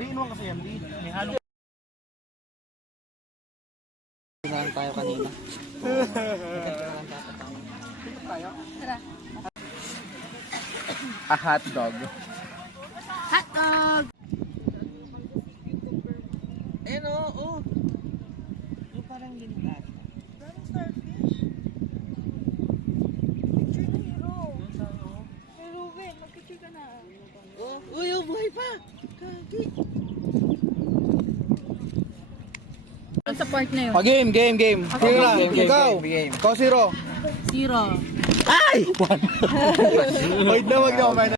3-in-1 kasi yan, di. May halong. Tingnan tayo kanina. Tara. A hot dog. Hotdog! Ayun oo. Yung parang lintas. Daming starfish. Picture na hero. Hey Ruben, mag-picture ka na. Uy, buhay pa! Kagi. Sa part na yun. Game. Sige lang, ikaw. Ikaw, 0. 0. Wait na, wag na kumain.